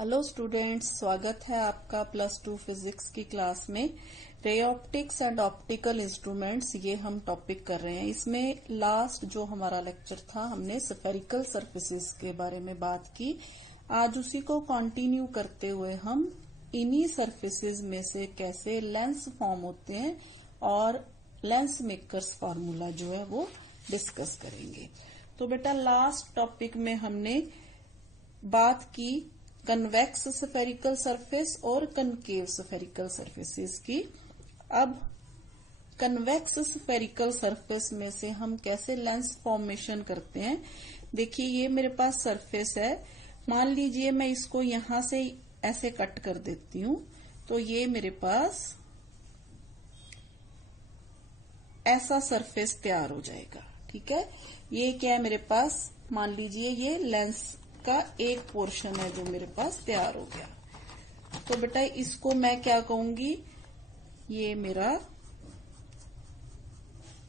Hello students, स्वागत है आपका +2 फिजिक्स की क्लास में। Ray optics and optical instruments, ये हम टॉपिक कर रहे हैं। इसमें लास्ट जो हमारा लेक्चर था, हमने स्फेरिकल सरफेसेस के बारे में बात की। आज उसी को कंटिन्यू करते हुए हम इन्हीं सरफेसेस में से कैसे लेंस फॉर्म होते हैं और लेंस मेकर्स फार्मूला जो है वो डिस्कस करेंगे। तो बेटा, लास्ट टॉपिक में हमने बात की कन्वेक्स स्फेरिकल सरफेस और कनकेव स्फेरिकल सरफेसेस की। अब कन्वेक्स स्फेरिकल सरफेस में से हम कैसे लेंस फॉर्मेशन करते हैं। देखिए, ये मेरे पास सरफेस है। मान लीजिए मैं इसको यहां से ऐसे कट कर देती हूं, तो ये मेरे पास ऐसा सरफेस तैयार हो जाएगा। ठीक है, ये क्या है मेरे पास, मान लीजिए ये लेंस का एक पोर्शन है जो मेरे पास तैयार हो गया। तो बेटा, इसको मैं क्या कहूंगी, ये मेरा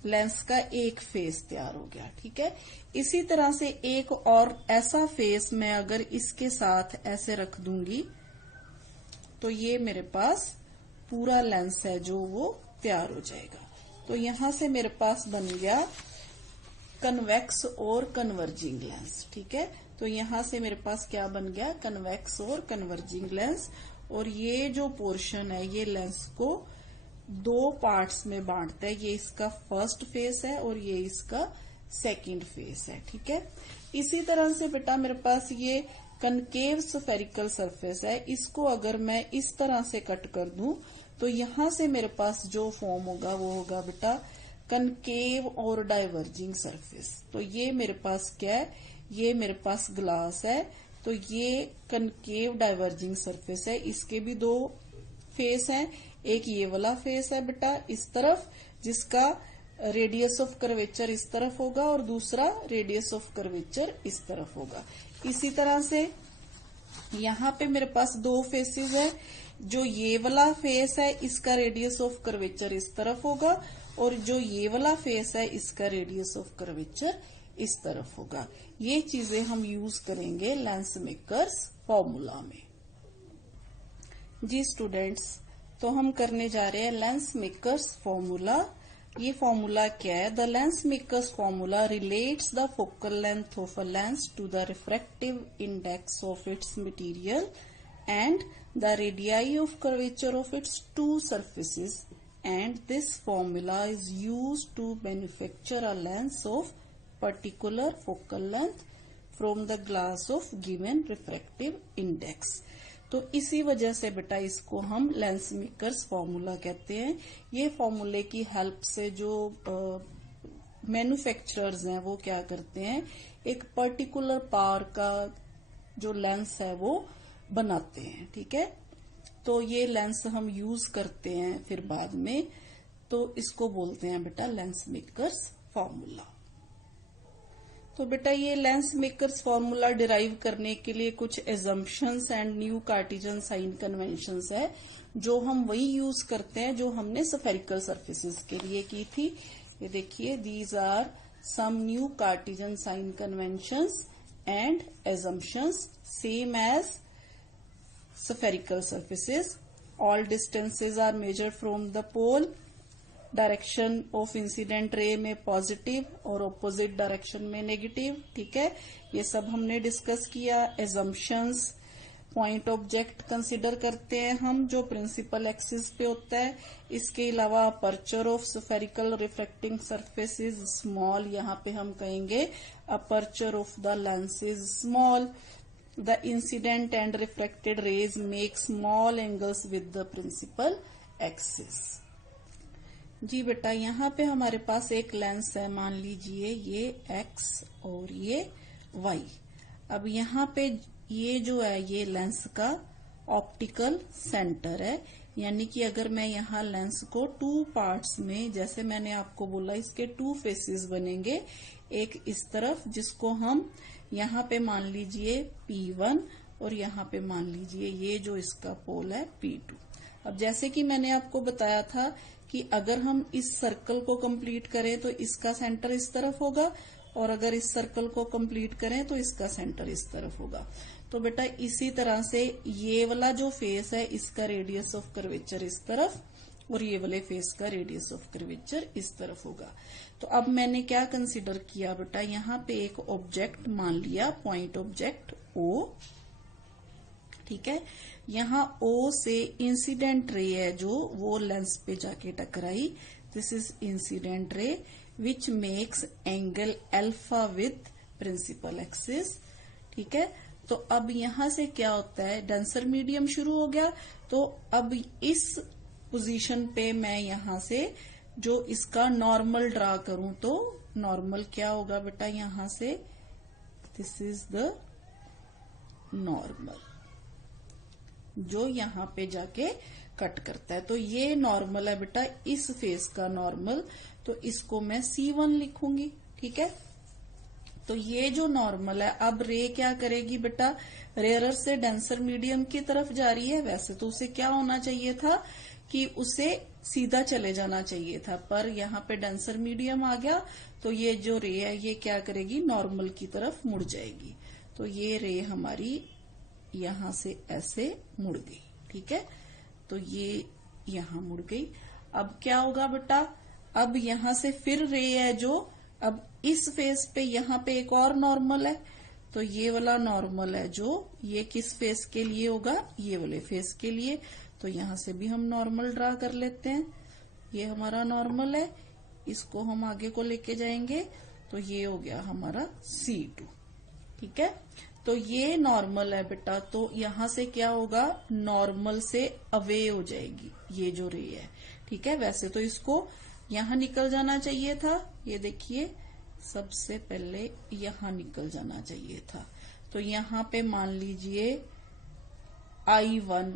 लेंस का एक फेस तैयार हो गया। ठीक है, इसी तरह से एक और ऐसा फेस मैं अगर इसके साथ ऐसे रख दूंगी, तो ये मेरे पास पूरा लेंस है जो वो तैयार हो जाएगा। तो यहां से मेरे पास बन गया कन्वेक्स और कन्वर्जिंग लेंस। ठीक है, तो यहां से मेरे पास क्या बन गया, कन्वेक्स और कन्वर्जिंग लेंस। और ये जो पोर्शन है, ये लेंस को दो पार्ट्स में बांटता है। ये इसका फर्स्ट फेस है और ये इसका सेकंड फेस है। ठीक है, इसी तरह से बेटा मेरे पास ये कनकेव स्फेरिकल सरफेस है। इसको अगर मैं इस तरह से कट कर दूं, तो यहां से मेरे पास जो फॉर्म होगा वो होगा बेटा कनकेव और डाइवर्जिंग सरफेस। तो ये मेरे पास क्या है, ये मेरे पास ग्लास है। तो ये कनकेव डाइवर्जिंग सरफेस है। इसके भी दो फेस हैं। एक ये वाला फेस है बेटा इस तरफ, जिसका रेडियस ऑफ कर्वेचर इस तरफ होगा, और दूसरा रेडियस ऑफ कर्वेचर इस तरफ होगा। इसी तरह से यहाँ पे मेरे पास दो फेसेस है। जो ये वाला फेस है, इसका रेडियस ऑफ कर्वेचर इस तरफ होगा, और जो ये वाला फेस है, इसका रेडियस ऑफ कर्वेचर इस तरफ होगा। ये चीजें हम यूज करेंगे लेंस मेकर्स फॉर्मूला में। जी स्टूडेंट्स, तो हम करने जा रहे हैं लेंस मेकर्स फॉर्मूला। ये फॉर्मूला क्या है, the lens makers formula relates the focal length of a lens to the refractive index of its material and the radii of curvature of its two surfaces, and this formula is used to manufacture a lens of particular focal length from the glass of given refractive index. तो इसी वजह से बेटा इसको हम lens makers formula कहते हैं। ये फॉर्मूले की हेल्प से जो मैन्युफैक्चरर्स हैं वो क्या करते हैं, एक पर्टिकुलर पावर का जो लेंस है वो बनाते हैं। ठीक है, तो ये लेंस हम यूज करते हैं फिर बाद में, तो इसको बोलते हैं बेटा लेंस मेकर्स फॉर्मूला। तो बेटा, ये लेंस मेकर्स फॉर्मूला डिराइव करने के लिए कुछ assumptions and new Cartesian sign conventions है, जो हम वही यूज करते हैं जो हमने स्फेरिकल सरफेसेस के लिए की थी। ये देखिए, these are some new Cartesian sign conventions and assumptions same as spherical surfaces. All distances are measured from the pole. Direction of incident ray में पॉजिटिव और ऑपोजिट डायरेक्शन में नेगेटिव। ठीक है, ये सब हमने डिस्कस किया। एजम्पशंस, पॉइंट ऑब्जेक्ट कंसिडर करते हैं हम जो प्रिंसिपल एक्सिस पे होता है। इसके अलावा aperture of spherical refracting surface is small. यहाँ पे हम कहेंगे aperture of the lens is small. The incident and refracted rays make small angles with the principal axis. जी बेटा, यहाँ पे हमारे पास एक लेंस है, मान लीजिए ये x और ये y। अब यहाँ पे ये जो है ये लेंस का ऑप्टिकल सेंटर है। यानी कि अगर मैं यहाँ लेंस को टू पार्ट्स में, जैसे मैंने आपको बोला इसके टू फेसेस बनेंगे, एक इस तरफ जिसको हम यहाँ पे मान लीजिए P1 और यहाँ पे मान लीजिए ये जो इसका पोल है P2। अब जैसे कि मैंने आपको बताया था कि अगर हम इस सर्कल को कंप्लीट करें तो इसका सेंटर इस तरफ होगा, और अगर इस सर्कल को कंप्लीट करें तो इसका सेंटर इस तरफ होगा। तो बेटा इसी तरह से ये वाला जो फेस है इसका रेडियस ऑफ कर्वेचर इस तरफ और ये वाले फेस का रेडियस ऑफ कर्वेचर इस तरफ होगा। तो अब मैंने क्या कंसीडर किया बेटा, यहाँ पे एक ऑब्जेक्ट मान लिया, पॉइंट ऑब्जेक्ट O, ठीक है। यहाँ O से इंसिडेंट रे है जो, वो लेंस पे जाके टकराई, this is incident ray which makes angle alpha with principal axis, ठीक है। तो अब यहां से क्या होता है, डेंसर मीडियम शुरू हो गया, तो अब इस पोजीशन पे मैं यहां से जो इसका नॉर्मल ड्रा करूं, तो नॉर्मल क्या होगा बेटा, यहां से दिस इज द नॉर्मल जो यहां पे जाके कट करता है। तो ये नॉर्मल है बेटा, इस फेस का नॉर्मल, तो इसको मैं C1 लिखूंगी, ठीक है। तो ये जो नॉर्मल है, अब रे क्या करेगी बेटा, रेयरर से डेंसर मीडियम की तरफ जा रही है। वैसे तो उसे क्या होना चाहिए था कि उसे सीधा चले जाना चाहिए था, पर यहाँ पे डेंसर मीडियम आ गया, तो ये जो रे है ये क्या करेगी, नॉर्मल की तरफ मुड़ जाएगी। तो ये रे हमारी यहां से ऐसे मुड़ गई, ठीक है। तो ये यहां मुड़ गई। अब क्या होगा बेटा, अब यहां से फिर रे है जो, अब इस फेस पे यहां पे एक और नॉर्मल है, तो ये वाला नॉर्मल है जो, ये किस फेस के लिए होगा, ये वाले फेस के लिए। तो यहां से भी हम नॉर्मल ड्रा कर लेते हैं, ये हमारा नॉर्मल है, इसको हम आगे को लेके जाएंगे, तो ये हो गया हमारा C2, ठीक है। तो ये नॉर्मल है बेटा, तो यहां से क्या होगा, नॉर्मल से अवे हो जाएगी ये जो रे है, ठीक है। वैसे तो इसको यहां निकल जाना चाहिए था, ये देखिए सबसे पहले यहां निकल जाना चाहिए था। तो यहां पे मान लीजिए I1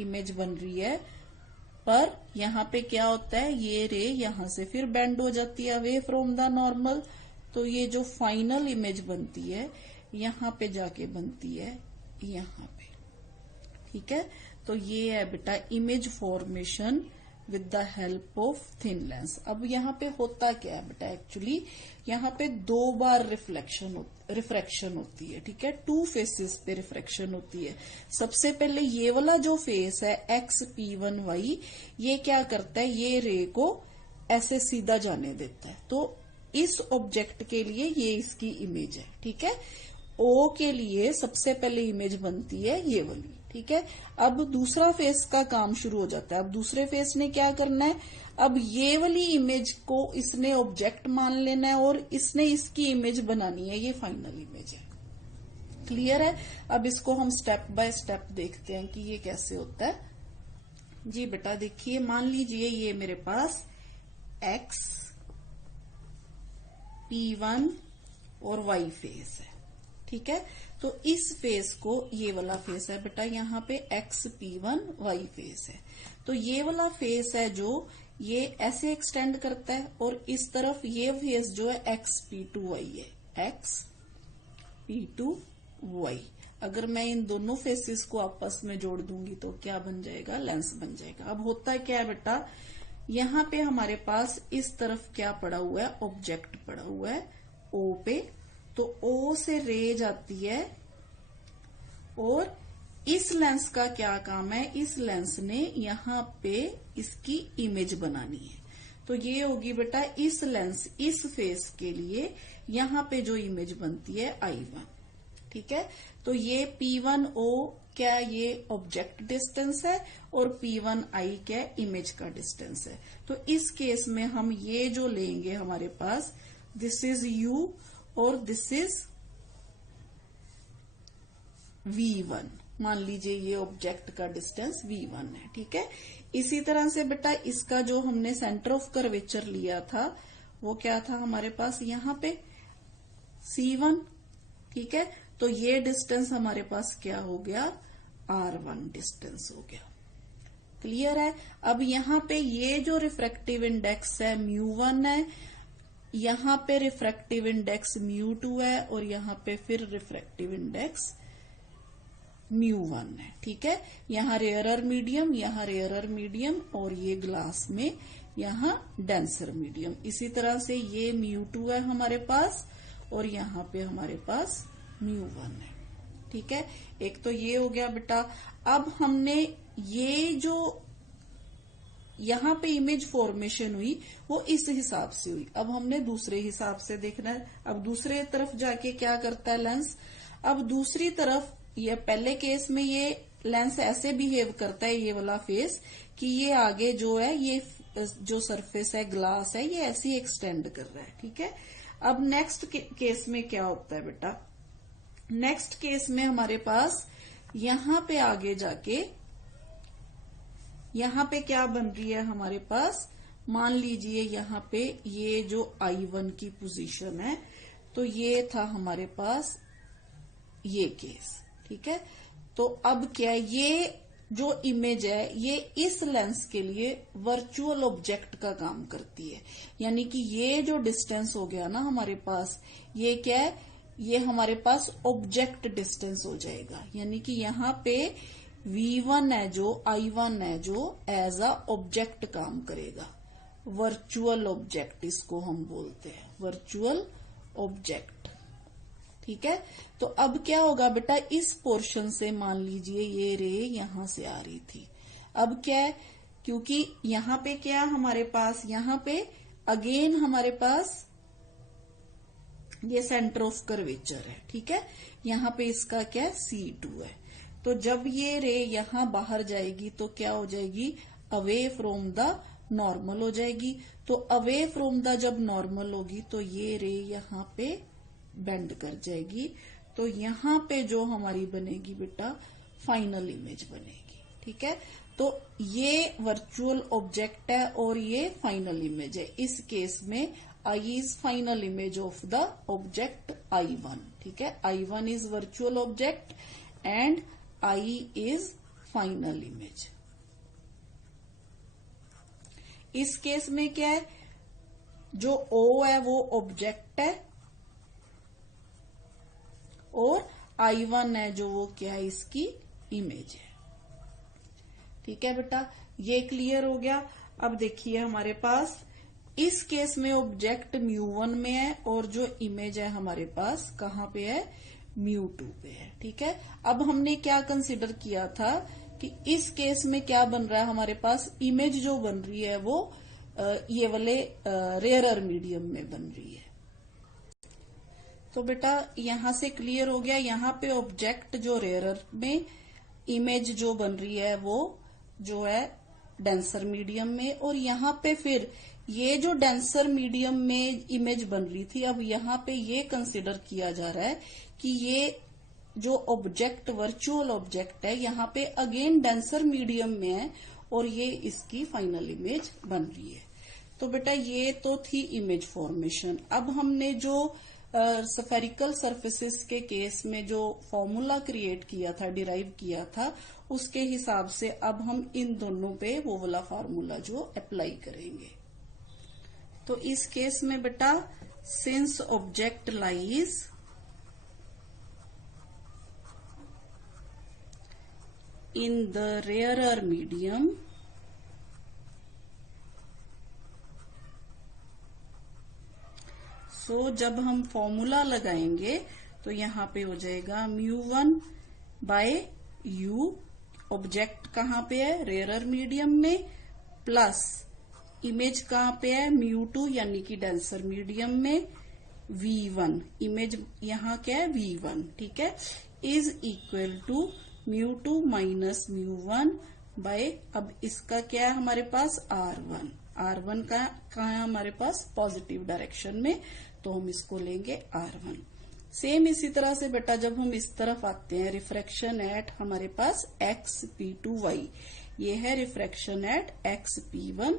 इमेज बन रही है, पर यहां पे क्या होता है, ये रे यहां से फिर बेंड हो जाती है अवे फ्रॉम द नॉर्मल, तो ये जो फाइनल इमेज बनती है यहां पे जाके बनती है यहां पे, ठीक है। तो ये है बेटा image formation with the help of thin lens. अब यहाँ पे होता क्या है बेटा, एक्चुअली यहाँ पे 2 बार रिफ्रैक्शन होती है, ठीक है। 2 फेसेस पे रिफ्रैक्शन होती है। सबसे पहले ये वाला जो फेस है XP1Y, ये क्या करता है, ये रे को ऐसे सीधा जाने देता है। तो इस ऑब्जेक्ट के लिए ये इसकी इमेज है, ठीक है। O के लिए सबसे पहले इमेज बनती है ये वाली, ठीक है। अब दूसरा फेस का काम शुरू हो जाता है। अब दूसरे फेस ने क्या करना है, अब ये वाली इमेज को इसने ऑब्जेक्ट मान लेना है और इसने इसकी इमेज बनानी है, ये फाइनल इमेज है। क्लियर है। अब इसको हम स्टेप बाय स्टेप देखते हैं कि ये कैसे होता है। जी बेटा देखिए, मान लीजिए ये मेरे पास X, P1 और Y फेस है, ठीक है। तो इस फेस को, ये वाला फेस है बेटा, यहाँ पे XP1Y फेस है। तो ये वाला फेस है जो, ये ऐसे एक्सटेंड करता है, और इस तरफ ये फेस जो है XP2Y है, XP2Y। अगर मैं इन दोनों फेसेस को आपस में जोड़ दूंगी तो क्या बन जाएगा, लेंस बन जाएगा। अब होता है क्या है बेटा, यहाँ पे हमारे पास इस तरफ क्या पड़ा हुआ है, ऑब्जेक्ट पड़ा हुआ है O पे। तो O से रे जाती है, और इस लेंस का क्या काम है, इस लेंस ने यहाँ पे इसकी इमेज बनानी है। तो ये होगी बेटा इस लेंस, इस फेस के लिए यहाँ पे जो इमेज बनती है I1, ठीक है। तो ये P1O क्या, ये ऑब्जेक्ट डिस्टेंस है, और P1I क्या, इमेज का डिस्टेंस है। तो इस केस में हम ये जो लेंगे हमारे पास, दिस इज U और दिस इज V1। मान लीजिए ये ऑब्जेक्ट का डिस्टेंस V1 है, ठीक है। इसी तरह से बेटा इसका जो हमने सेंटर ऑफ कर्वेचर लिया था वो क्या था हमारे पास, यहाँ पे C1, ठीक है। तो ये डिस्टेंस हमारे पास क्या हो गया, R1 डिस्टेंस हो गया। क्लियर है। अब यहाँ पे ये जो रिफ्रैक्टिव इंडेक्स है μ1 है, यहाँ पे रिफ्रैक्टिव इंडेक्स μ2 है, और यहाँ पे फिर रिफ्रैक्टिव इंडेक्स μ1 है, ठीक है। यहाँ रेयरर मीडियम, यहाँ रेयरर मीडियम, और ये ग्लास में यहाँ डेंसर मीडियम। इसी तरह से ये μ2 है हमारे पास, और यहाँ पे हमारे पास μ1 है, ठीक है, एक तो ये हो गया बेटा। अब हमने ये जो यहाँ पे इमेज फॉर्मेशन हुई वो इस हिसाब से हुई, अब हमने दूसरे हिसाब से देखना है। अब दूसरे तरफ जाके क्या करता है लेंस, अब दूसरी तरफ ये पहले केस में ये लेंस ऐसे बिहेव करता है, ये वाला फेस, कि ये आगे जो है ये जो सरफेस है ग्लास है ये ऐसे ही एक्सटेंड कर रहा है, ठीक है। अब नेक्स्ट केस में क्या होता है बेटा, नेक्स्ट केस में हमारे पास यहां पे आगे जाके यहां पे क्या बन रही है हमारे पास, मान लीजिए यहां पे ये जो I1 की पोजीशन है, तो ये था हमारे पास ये केस, ठीक है। तो अब क्या है, ये जो इमेज है ये इस लेंस के लिए वर्चुअल ऑब्जेक्ट का काम करती है, यानी कि ये जो डिस्टेंस हो गया ना हमारे पास, ये क्या है, ये हमारे पास ऑब्जेक्ट डिस्टेंस हो जाएगा, यानी कि यहाँ पे V1 है जो I1 है जो एज अ ऑब्जेक्ट काम करेगा, वर्चुअल ऑब्जेक्ट इसको हम बोलते हैं, वर्चुअल ऑब्जेक्ट, ठीक है। तो अब क्या होगा बेटा, इस पोर्शन से मान लीजिए ये रे यहां से आ रही थी, अब क्या है, क्योंकि यहां पे क्या हमारे पास, यहां पे अगेन हमारे पास ये सेंटर ऑफ कर्वेचर है, ठीक है, यहां पे इसका क्या है C2 है। तो जब ये रे यहां बाहर जाएगी तो क्या हो जाएगी, अवे फ्रॉम द नॉर्मल हो जाएगी। तो अवे फ्रॉम द जब नॉर्मल होगी तो ये रे यहां पे बेंड कर जाएगी, तो यहां पे जो हमारी बनेगी बेटा फाइनल इमेज बनेगी, ठीक है। तो ये वर्चुअल ऑब्जेक्ट है और ये फाइनल इमेज है, इस केस में I is final image of the object I1, ठीक है, I1 is virtual object and I is final image। इस केस में क्या है, जो O है वो ऑब्जेक्ट है और I1 है जो वो क्या है, इसकी इमेज है, ठीक है बेटा, ये क्लियर हो गया। अब देखिए हमारे पास इस केस में ऑब्जेक्ट μ1 में है और जो इमेज है हमारे पास कहाँ पे है, μ2 पे है, ठीक है। अब हमने क्या कंसिडर किया था कि इस केस में क्या बन रहा है हमारे पास, इमेज जो बन रही है वो ये वाले रेयरर मीडियम में बन रही है। तो बेटा यहां से क्लियर हो गया, यहाँ पे ऑब्जेक्ट जो रेयरर में, इमेज जो बन रही है वो जो है डेंसर मीडियम में, और यहाँ पे फिर ये जो डेंसर मीडियम में इमेज बन रही थी, अब यहाँ पे ये कंसिडर किया जा रहा है कि ये जो ऑब्जेक्ट वर्चुअल ऑब्जेक्ट है यहाँ पे अगेन डेंसर मीडियम में है और ये इसकी फाइनल इमेज बन रही है। तो बेटा ये तो थी इमेज फॉर्मेशन। अब हमने जो स्फेरिकल सरफेसेस के केस में जो फॉर्मूला क्रिएट किया था, डिराइव किया था, उसके हिसाब से अब हम इन दोनों पे वो वाला फार्मूला जो अप्लाई करेंगे। तो इस केस में बेटा since object lies in the rarer medium, so जब हम फॉर्मूला लगाएंगे तो यहाँ पे हो जाएगा μ1 बाय u, ऑब्जेक्ट कहाँ पे है, रेयरर मीडियम में, प्लस इमेज कहाँ पे है, μ2 यानी कि डेंसर मीडियम में, v1 इमेज यहाँ क्या है v1, ठीक है, is equal to μ2 minus μ1 by, अब इसका क्या है हमारे पास r1, r1 का कहाँ है हमारे पास पॉजिटिव डायरेक्शन में, तो हम इसको लेंगे r1। सेम इसी तरह से बेटा जब हम इस तरफ आते हैं, रिफ्रैक्शन एट हमारे पास xp2y, ये है refraction at xp1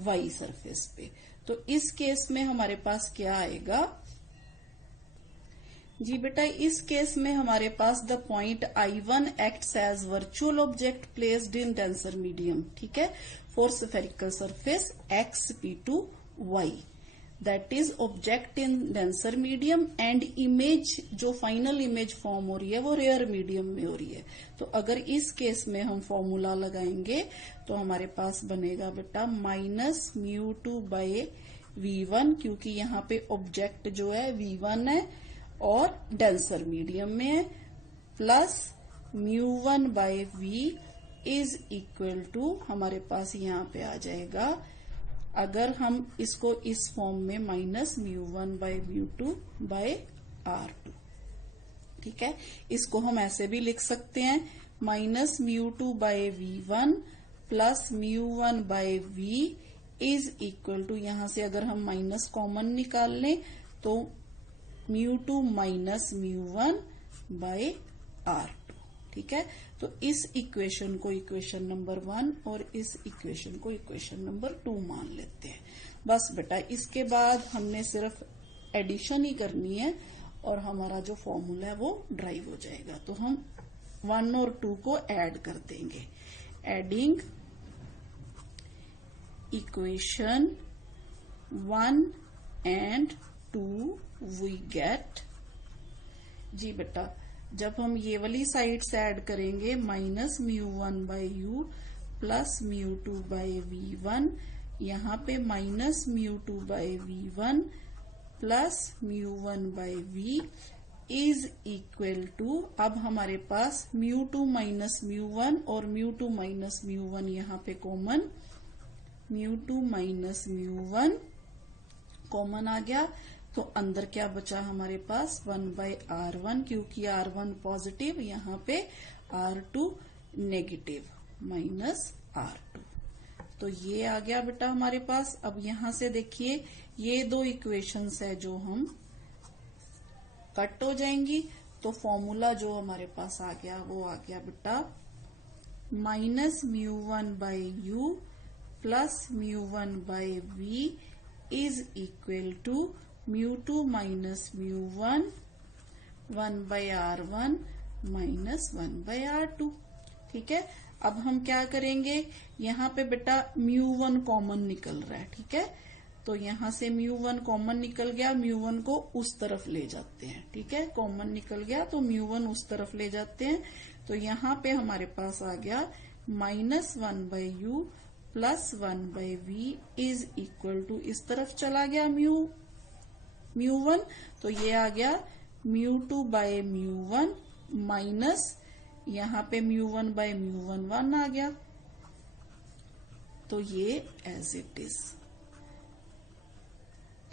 y surface पे, तो इस केस में हमारे पास क्या आएगा जी बेटा, इस केस में हमारे पास the point I1 acts as virtual object placed in denser medium, ठीक है, for spherical surface xp2y, that is object in denser medium, and image जो फाइनल इमेज फॉर्म हो रही है वो रेयर मीडियम में हो रही है। तो अगर इस केस में हम फॉर्मूला लगाएंगे तो हमारे पास बनेगा बेटा माइनस μ2 बाय v1, क्योंकि यहाँ पे ऑब्जेक्ट जो है v1 है और डेंसर मीडियम में है, plus μ1 by v is equal to, हमारे पास यहाँ पे आ जाएगा, अगर हम इसको इस फॉर्म में, माइनस μ1 बाय μ2 बाय r2। ठीक है, इसको हम ऐसे भी लिख सकते हैं, minus μ2 by v1 plus μ1 by v is equal to, यहां से अगर हम माइनस कॉमन निकाल लें तो μ2 माइनस μ1 बाय r2। ठीक है, तो इस इक्वेशन को इक्वेशन नंबर 1 और इस इक्वेशन को इक्वेशन नंबर 2 मान लेते हैं। बस बेटा, इसके बाद हमने सिर्फ एडिशन ही करनी है और हमारा जो फॉर्मूला है वो ड्राइव हो जाएगा। तो हम 1 और 2 को ऐड कर देंगे। Adding equation 1 and 2 we get, जी बेटा, जब हम ये वाली साइड से ऐड करेंगे, minus μ1 by u plus μ2 by v1, यहाँ पे minus μ2 by v1 plus μ1 by v is equal to, अब हमारे पास μ2 माइनस μ1 और μ2 माइनस μ1 यहाँ पे कॉमन, μ2 माइनस μ1 कॉमन आ गया, तो अंदर क्या बचा हमारे पास, 1 बाय r1, क्योंकि r1 पॉजिटिव, यहाँ पे r2 नेगेटिव, माइनस r2। तो ये आ गया बेटा हमारे पास। अब यहां से देखिए, ये दो इक्वेशंस है जो हम कट हो जाएंगी, तो फॉर्मूला जो हमारे पास आ गया वो आ गया बेटा, minus μ1 by u plus μ1 by v is equal to μ2 minus μ1 1 by r1 minus 1 by r2। ठीक है, अब हम क्या करेंगे, यहाँ पे बेटा μ1 कॉमन निकल रहा है। ठीक है, तो यहाँ से μ1 कॉमन निकल गया, μ1 को उस तरफ ले जाते हैं। ठीक है, कॉमन निकल गया तो μ1 उस तरफ ले जाते हैं, तो यहाँ पे हमारे पास आ गया minus 1 by u plus 1 by v is equal to, इस तरफ चला गया μ1, तो ये आ गया μ2 बाय μ1 माइनस, यहाँ पे μ1 बाय μ1 1 आ गया, तो ये एज इट इज।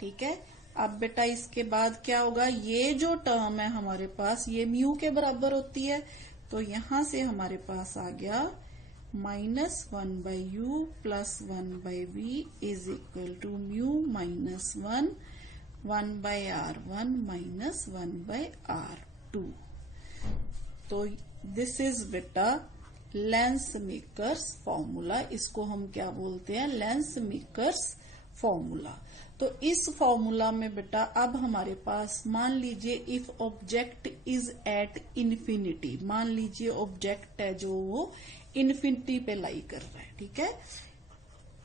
ठीक है, अब बेटा इसके बाद क्या होगा, ये जो टर्म है हमारे पास ये म्यू के बराबर होती है, तो यहां से हमारे पास आ गया minus 1 by u plus 1 by v is equal to mu minus 1 by r1 minus 1 by r2। तो दिस इज बेटा लेंस मेकर्स फॉर्मूला, इसको हम क्या बोलते हैं, लेंस मेकर्स फॉर्मूला। तो इस फॉर्मूला में बेटा अब हमारे पास, मान लीजिए if object is at infinity, मान लीजिए ऑब्जेक्ट है जो वो इन्फिनिटी पे लाई कर रहा है। ठीक है,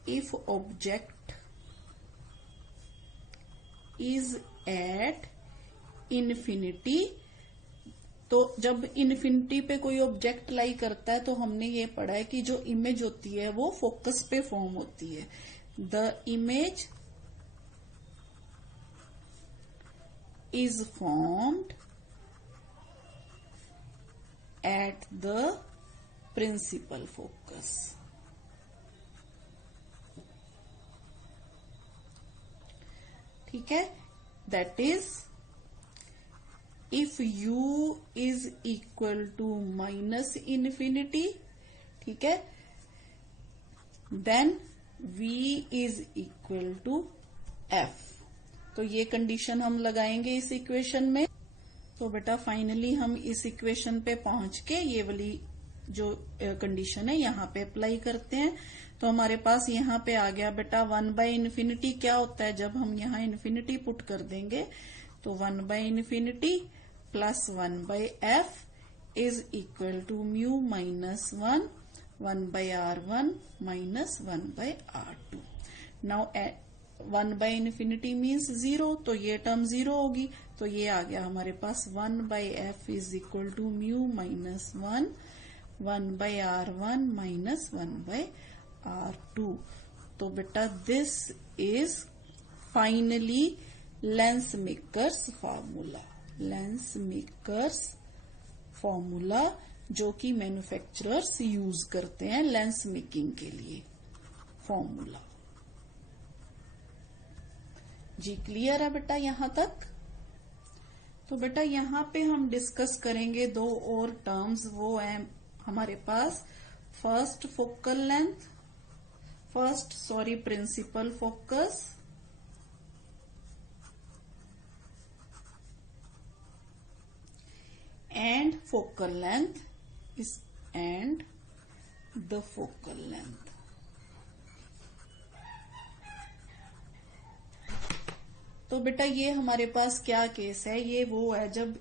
if object is at infinity, तो जब इन्फिनिटी पे कोई ऑब्जेक्ट लाई करता है तो हमने ये पढ़ा है कि जो इमेज होती है वो फोकस पे फॉर्म होती है। The image is formed at the principal focus। ठीक है, that is if u is equal to minus infinity, ठीक है, then v is equal to f। तो ये कंडीशन हम लगाएंगे इस इक्वेशन में। तो बेटा फाइनली हम इस इक्वेशन पे पहुंच के ये वाली जो कंडीशन है यहाँ पे अप्लाई करते हैं। तो हमारे पास यहाँ पे आ गया बेटा 1 बाय इन्फिनिटी क्या होता है, जब हम यहाँ इन्फिनिटी पुट कर देंगे तो 1 by infinity plus 1 by F is equal to mu minus 1 by r1 minus 1 by r2। Now 1 by infinity means 0, तो ये टर्म 0 होगी, तो ये आ गया हमारे पास 1 by F is equal to mu minus 1 by r1 minus 1 by r2। तो बेटा this is finally lens makers formula. Lens makers formula जो कि मैन्युफैक्चरर्स यूज करते हैं लेंस मेकिंग के लिए। फॉर्मूला जी क्लियर है बेटा यहां तक? तो बेटा यहां पे हम डिस्कस करेंगे दो और टर्म्स, वो है हमारे पास principal focus and focal length and the focal length. तो बेटा ये हमारे पास क्या केस है, ये वो है जब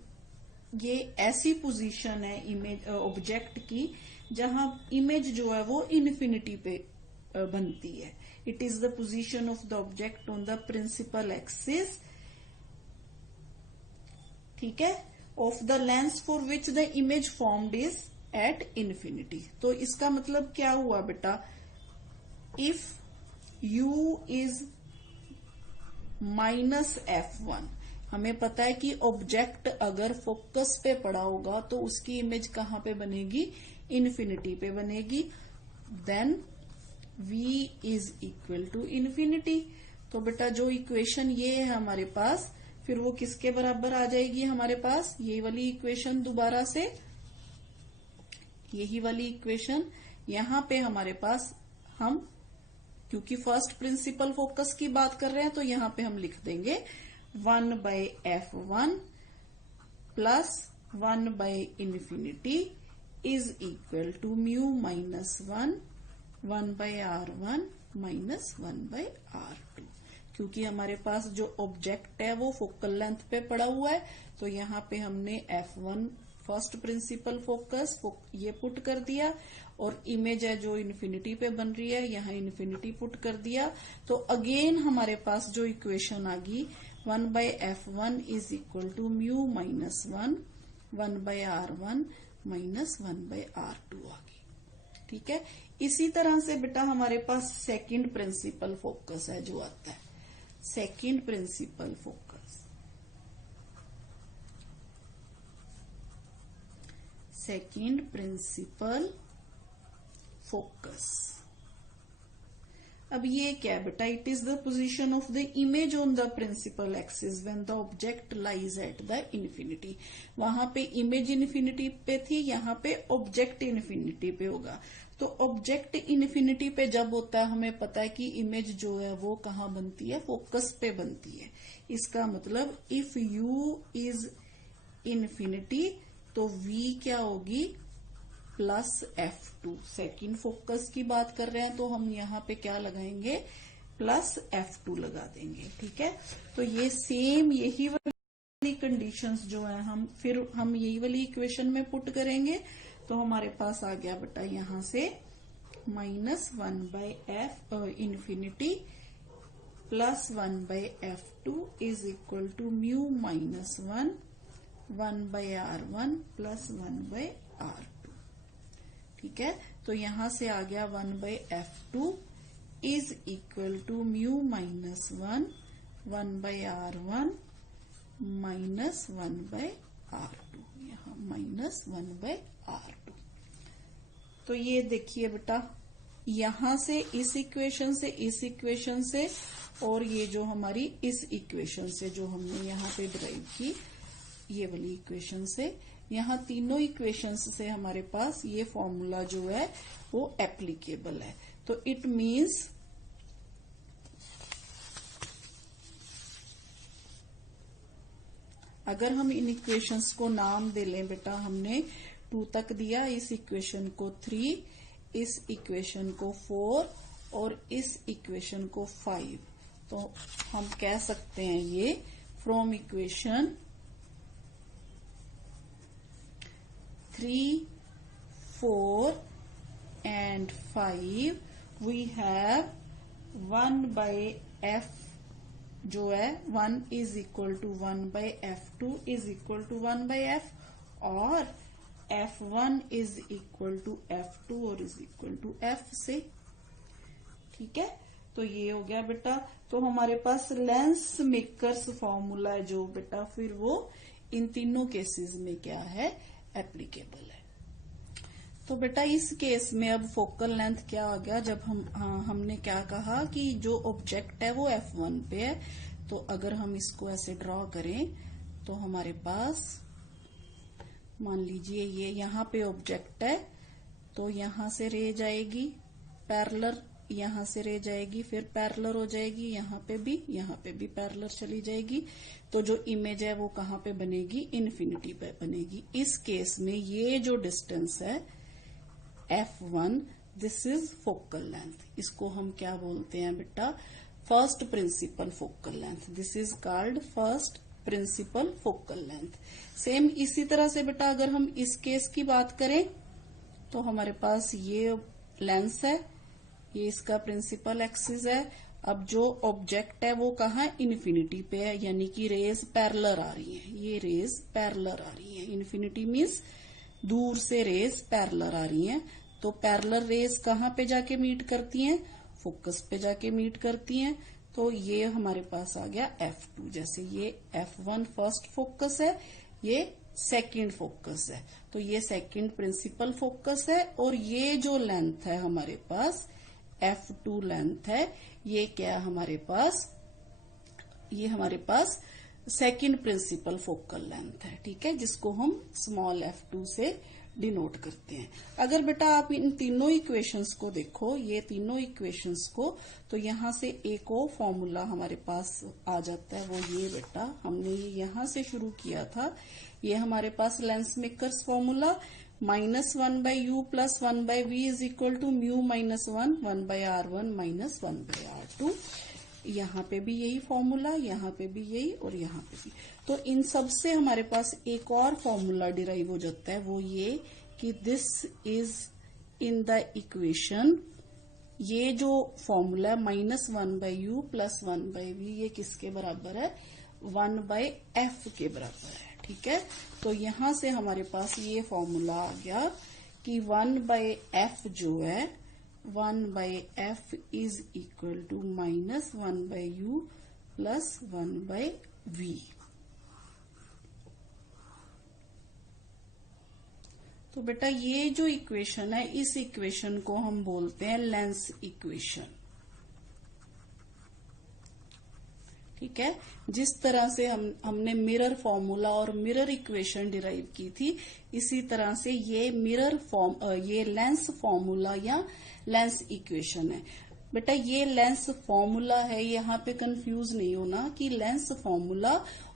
ये ऐसी पोजीशन है इमेज ऑब्जेक्ट की जहां इमेज जो है वो इन्फिनिटी पे बनती है। It is the position of the object on the principal axis, ठीक है, of the lens for which the image formed is at infinity. तो इसका मतलब क्या हुआ बेटा, इफ u इज -f1, हमें पता है कि ऑब्जेक्ट अगर फोकस पे पड़ा होगा तो उसकी इमेज कहां पे बनेगी, इन्फिनिटी पे बनेगी। Then v is equal to infinity. तो बेटा जो इक्वेशन ये है हमारे पास, फिर वो किसके बराबर आ जाएगी हमारे पास, ये वाली इक्वेशन दोबारा से, यही वाली इक्वेशन यहां पे हमारे पास हम, क्योंकि फर्स्ट प्रिंसिपल फोकस की बात कर रहे हैं तो यहां पे हम लिख देंगे 1/f1 प्लस 1/इन्फिनिटी is equal to mu -1 1/r1 minus 1/r2। क्योंकि हमारे पास जो ऑब्जेक्ट है वो फोकल लेंथ पे पड़ा हुआ है, तो यहाँ पे हमने f1 फर्स्ट प्रिंसिपल फोकस ये पुट कर दिया, और इमेज है जो इन्फिनिटी पे बन रही है यहाँ इन्फिनिटी पुट कर दिया। तो अगेन हमारे पास जो इक्वेशन आ गई 1/f1 is equal to mu -1 1/r1 minus 1/r2 आ गई, ठीक है। इसी तरह से बेटा हमारे पास सेकंड प्रिंसिपल फोकस है जो आता है, second principal focus, second principal focus. अब ये क्या है बेटा, it is the position of the image on the principal axis when the object lies at the infinity. वहां पे इमेज इन्फिनिटी पे थी, यहाँ पे ऑब्जेक्ट इन्फिनिटी पे होगा। तो ऑब्जेक्ट इन्फिनिटी पे जब होता है, हमें पता है कि इमेज जो है वो कहाँ बनती है, फोकस पे बनती है। इसका मतलब इफ u इज इन्फिनिटी तो v क्या होगी, +f2। सेकंड फोकस की बात कर रहे हैं तो हम यहाँ पे क्या लगाएंगे, +f2 लगा देंगे, ठीक है। तो ये सेम यही वाली कंडीशंस जो है हम यही वाली इक्वेशन में पुट करेंगे। तो हमारे पास आ गया बेटा यहां से -1/f infinity plus 1/f2 is equal to mu -1 1/r1 plus 1/r2, ठीक है। तो यहां से आ गया 1/f2 is equal to mu -1 1/r1 minus 1/r2, यहाँ -1/r2। तो ये देखिए बेटा, यहां से इस इक्वेशन से इस इक्वेशन से, और ये जो हमारी इस इक्वेशन से जो हमने यहाँ पे ड्राइव की, ये वाली इक्वेशन से, यहाँ तीनों इक्वेशंस से हमारे पास ये फॉर्मूला जो है वो एप्लीकेबल है। तो इट मीन्स अगर हम इन इक्वेशंस को नाम दे लें बेटा, हमने 2 तक दिया, इस इक्वेशन को 3, इस इक्वेशन को 4 और इस इक्वेशन को 5, तो हम कह सकते हैं ये from equation 3, 4 and 5 we have 1/f जो है 1 is equal to 1/f2 is equal to 1/f, और f1 is equal to f2 और is equal to f से, ठीक है। तो ये हो गया बेटा। तो हमारे पास लेंस मेकर्स फॉर्मूला है जो बेटा, फिर वो इन तीनों केसेस में क्या है, एप्लीकेबल है। तो बेटा इस केस में अब फोकल लेंथ क्या आ गया, जब हमने क्या कहा कि जो ऑब्जेक्ट है वो F1 पे है, तो अगर हम इसको ऐसे ड्रॉ करें तो हमारे पास मान लीजिए ये यहाँ पे ऑब्जेक्ट है, तो यहां से रे जाएगी पैरेलल, यहां से रे जाएगी फिर पैरेलल हो जाएगी, यहाँ पे भी पैरेलल चली जाएगी। तो जो इमेज है वो कहाँ पे बनेगी, इन्फिनिटी पे बनेगी। इस केस में ये जो डिस्टेंस है F1, this is focal length. इसको हम क्या बोलते हैं बेटा, first principle focal length. This is called first principle focal length. Same इसी तरह से बेटा अगर हम इस केस की बात करें तो हमारे पास ये लेंस है, ये इसका प्रिंसिपल एक्सिस है। अब जो ऑब्जेक्ट है वो कहाँ, इन्फिनिटी पे है, यानी कि रेज पैरेलल आ रही हैं, ये रेज पैरेलल आ रही हैं। इन्फिनिटी मीन्स दूर से रेज पैरेलल आ रही हैं। तो पैरेलल रेज कहाँ पे जाके मीट करती हैं, फोकस पे जाके मीट करती हैं। तो ये हमारे पास आ गया F2। जैसे ये F1 फर्स्ट फोकस है, ये सेकंड फोकस है, तो ये सेकंड प्रिंसिपल फोकस है। और ये जो लेंथ है हमारे पास F2 लेंथ है, ये क्या हमारे पास, ये हमारे पास सेकंड प्रिंसिपल फोकल लेंथ है, ठीक है, जिसको हम स्मॉल f2 से डिनोट करते हैं। अगर बेटा आप इन तीनों इक्वेशंस को देखो, ये तीनों इक्वेशंस को, तो यहां से एक और फॉर्मूला हमारे पास आ जाता है, वो ये बेटा हमने ये यहां से शुरू किया था। ये हमारे पास lens makers formula -1/u + 1/v is equal to mu -1 1/r1 - 1/r2। यहाँ पे भी यही फॉर्मूला, यहाँ पे भी यही, और यहाँ पे भी। तो इन सब से हमारे पास एक और फॉर्मूला डिराइव हो जाता है, वो ये कि this is in the equation, ये जो फॉर्मूला है -1/u + 1/v, ये किसके बराबर है, 1/f के बराबर है, ठीक है। तो यहां से हमारे पास ये फॉर्मूला आ गया कि 1/f जो है, 1/f is equal to -1/u + 1/v। तो बेटा ये जो इक्वेशन है, इस इक्वेशन को हम बोलते हैं लेंस इक्वेशन, ठीक है। जिस तरह से हमने मिरर फॉर्मूला और मिरर इक्वेशन डिराइव की थी, इसी तरह से ये ये लेंस फॉर्मूला या लेंस इक्वेशन है। बेटा ये लेंस फॉर्मूला है, यहाँ पे कंफ्यूज नहीं होना कि लेंस फॉर्मूला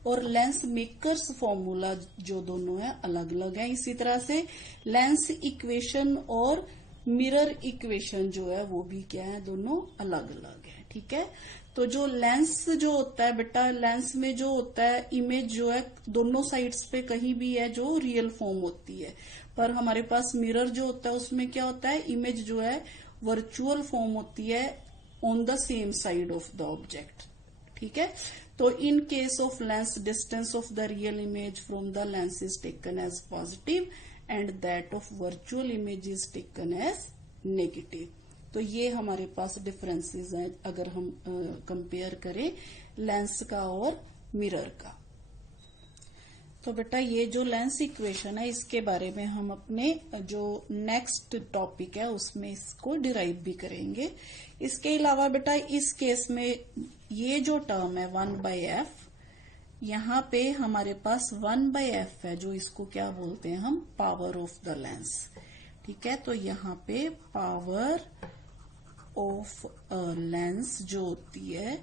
और लेंस मेकर्स फॉर्मूला जो दोनों है अलग अलग है। इसी तरह से लेंस इक्वेशन और मिरर इक्वेशन जो है वो भी क्या है, दोनों अलग अलग है, ठीक है। तो जो लेंस जो होता है बेटा, लेंस में जो होता है इमेज जो है दोनों साइड्स पे कहीं भी है जो रियल फॉर्म होती है, पर हमारे पास मिरर जो होता है उसमें क्या होता है, इमेज जो है वर्चुअल फॉर्म होती है on the same side of the object, ठीक है। तो in case of lens, distance of the real image from the lens is taken as positive and that of virtual image is taken as negative. तो ये हमारे पास differences हैं अगर हम compare करें लेंस का और मिरर का। तो बेटा ये जो लेंस इक्वेशन है, इसके बारे में हम अपने जो नेक्स्ट टॉपिक है उसमें इसको डिराइव भी करेंगे। इसके अलावा बेटा इस केस में ये जो टर्म है 1/f, यहाँ पे हमारे पास 1/f है, जो इसको क्या बोलते हैं हम, पावर ऑफ द लेंस, ठीक है। तो यहाँ पे पावर ऑफ अ लेंस जो होती है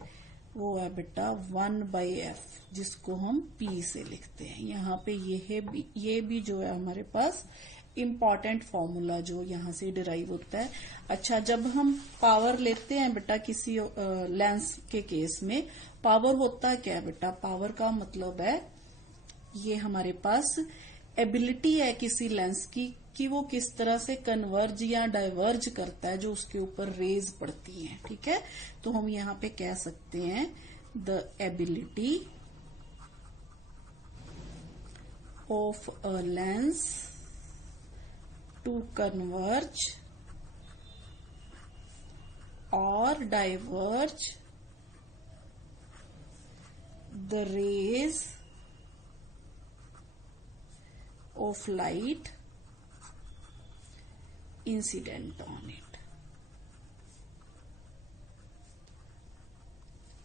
वो है बेटा 1/f, जिसको हम p से लिखते हैं। यहाँ पे ये भी जो है हमारे पास इम्पॉर्टेंट फॉर्मूला जो यहाँ से डिराइव होता है। अच्छा, जब हम पावर लेते हैं बेटा किसी लेंस के केस में, पावर होता क्या है बेटा, पावर का मतलब है ये हमारे पास एबिलिटी है किसी लेंस की कि वो किस तरह से कन्वर्ज या डाइवर्ज करता है जो उसके ऊपर रेज पड़ती है, ठीक है। तो हम यहाँ पे कह सकते हैं the ability of a lens to converge और diverge the rays of light incident on it।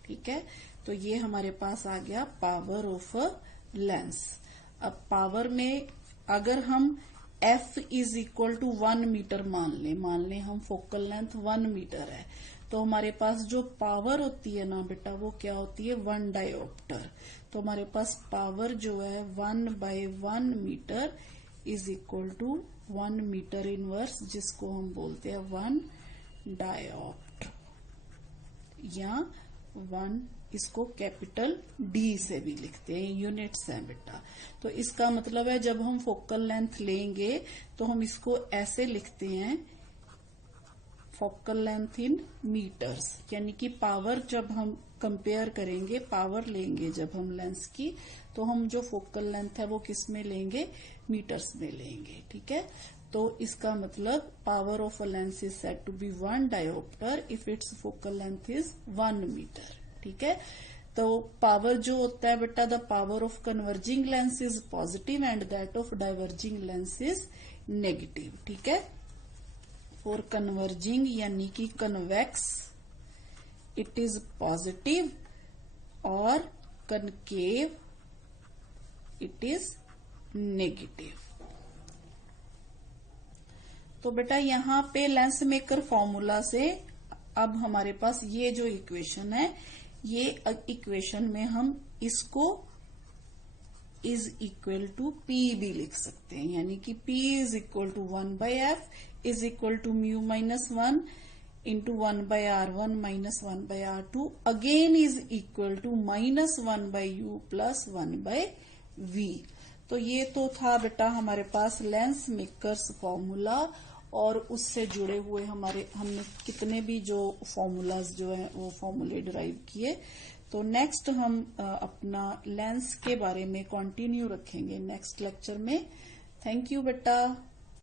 ठीक है, तो ये हमारे पास आ गया पावर ऑफ अ लेंस। अब पावर में अगर हम F is equal to 1 metre मान लें हम फोकल लेंथ 1 मीटर है, तो हमारे पास जो पावर होती है ना बेटा वो क्या होती है 1 डायोप्टर। तो हमारे पास पावर जो है 1/1 metre is equal to 1 metre inverse, जिसको हम बोलते हैं 1 डायोप्टर, या 1 इसको कैपिटल डी से भी लिखते हैं, यूनिट्स है बेटा। तो इसका मतलब है जब हम फोकल लेंथ लेंगे तो हम इसको ऐसे लिखते हैं फोकल लेंथ इन मीटर्स, यानी कि पावर जब हम कंपेयर करेंगे, पावर लेंगे जब हम लेंस की, तो हम जो फोकल लेंथ है वो किस में लेंगे, मीटर्स में लेंगे। ठीक है, तो इसका मतलब power of a lens is said to be 1 dioptre if its focal length is 1 metre. ठीक है, तो पावर जो होता है बेटा, the power of converging lens is positive and that of diverging lens is negative. ठीक है, फॉर कन्वर्जिंग यानी कि कन्वेक्स इट इज पॉजिटिव और कनकेव इट इज नेगेटिव। तो बेटा यहाँ पे लेंस मेकर फॉर्मूला से अब हमारे पास ये जो इक्वेशन है, ये इक्वेशन में हम इसको इज इक्वल टू पी भी लिख सकते हैं, यानी कि P is equal to 1/F is equal to mu minus 1 into 1/R1 minus 1/R2 again is equal to -1/U plus 1/V। तो ये तो था बेटा हमारे पास लेंस मेकर्स फॉर्मूला, और उससे जुड़े हुए हमने कितने भी जो फॉर्मूलाज जो है वो फॉर्मूले डिराइव किए। तो नेक्स्ट हम अपना लेंस के बारे में कंटिन्यू रखेंगे नेक्स्ट लेक्चर में। थैंक यू बेटा।